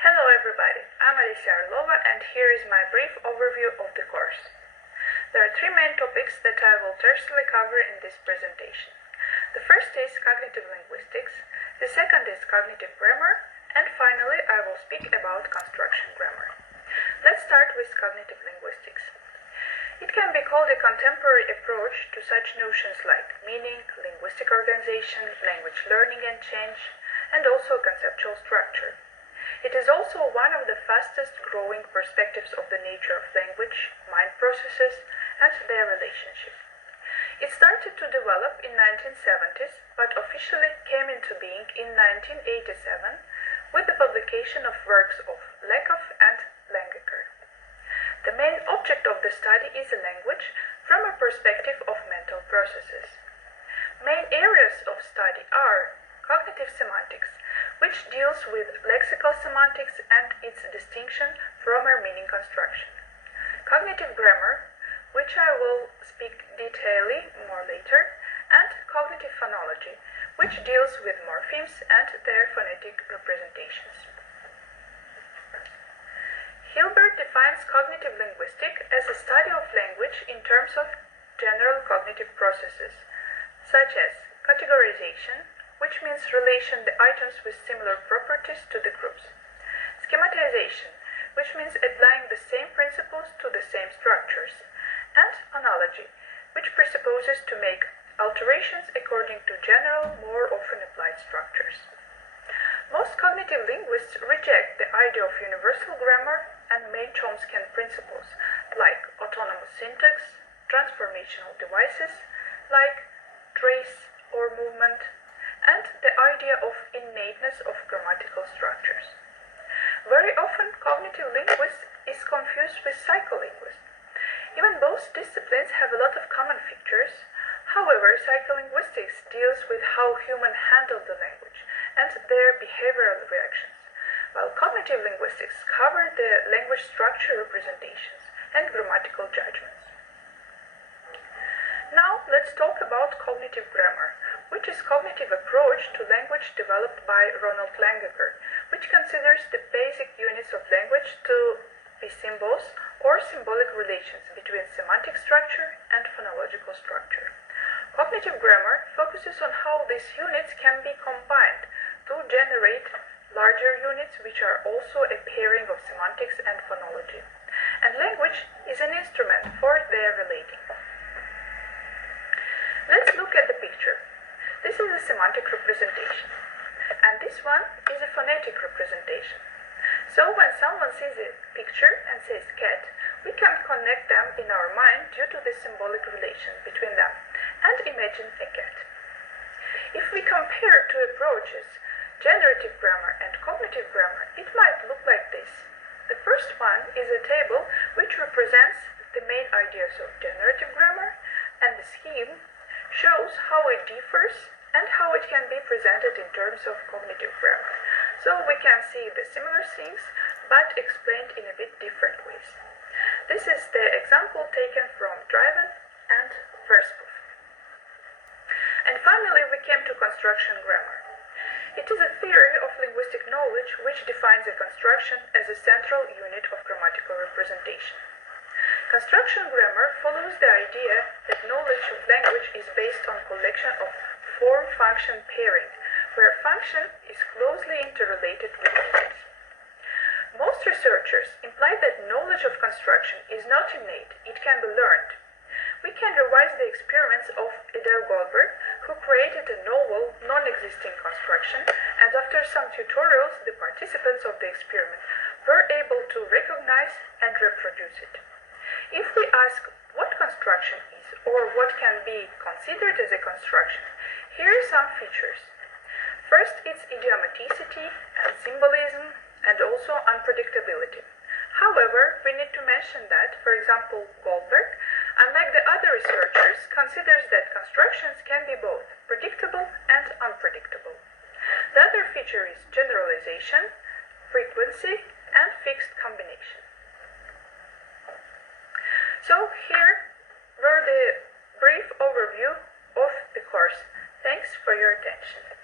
Hello everybody, I'm Alicia Arlova and here is my brief overview of the course. There are three main topics that I will tersely cover in this presentation. The first is cognitive linguistics, the second is cognitive grammar, and finally I will speak about construction grammar. Let's start with cognitive linguistics. It can be called a contemporary approach to such notions like meaning, linguistic organization, language learning and change, and also conceptual structure. It is also one of the fastest growing perspectives of the nature of language, mind processes, and their relationship. It started to develop in 1970s, but officially came into being in 1987 with the publication of works of Lekov and Langeker. The main object of the study is a language from a perspective of mental processes. Main areas of study are cognitive semantics, which deals with lexical semantics and its distinction from our meaning construction. Cognitive grammar, which I will speak detailedly more later, and cognitive phonology, which deals with morphemes and their phonetic representations. Hilbert defines cognitive linguistics as a study of language in terms of general cognitive processes, such as categorization, which means relation the items with similar properties to the groups. Schematization, which means applying the same principles to the same structures. And analogy, which presupposes to make alterations according to general, more often applied structures. Most cognitive linguists reject the idea of universal grammar and main Chomskyan principles, like autonomous syntax, transformational devices, like trace or movement, and the idea of innateness of grammatical structures. Very often, cognitive linguists is confused with psycholinguists. Even both disciplines have a lot of common features. However, psycholinguistics deals with how humans handle the language and their behavioral reactions, while cognitive linguistics cover the language structure representations and grammatical judgments. Now, let's talk about cognitive grammar, which is cognitive approach to language developed by Ronald Langeker, which considers the basic units of language to be symbols or symbolic relations between semantic structure and phonological structure. Cognitive grammar focuses on how these units can be combined to generate larger units which are also a pairing of semantics and phonology. And language is an instrument for their relating. Let's look at the picture. This is a semantic representation, and this one is a phonetic representation. So when someone sees a picture and says cat, we can connect them in our mind due to the symbolic relation between them and imagine a cat. If we compare two approaches, generative grammar and cognitive grammar, it might look like this. The first one is a table which represents the main ideas of generative grammar, and the scheme shows how it differs and how it can be presented in terms of cognitive grammar. So we can see the similar things, but explained in a bit different ways. This is the example taken from Driven and Verspoof. And finally, we came to construction grammar. It is a theory of linguistic knowledge which defines a construction as a central unit of grammatical representation. Construction grammar follows the idea that knowledge of language is based on collection of form-function pairing, where function is closely interrelated with units. Most researchers imply that knowledge of construction is not innate, it can be learned. We can revise the experiments of Edel Goldberg, who created a novel, non-existing construction, and after some tutorials, the participants of the experiment were able to recognize and reproduce it. If we ask what construction is or what can be considered as a construction, here are some features. First, its idiomaticity and symbolism and also unpredictability. However, we need to mention that, for example, Goldberg, unlike the other researchers, considers that constructions can be both predictable and unpredictable. The other feature is generalization, frequency, and fixed combination. So here were the brief overview of the course. Thanks for your attention.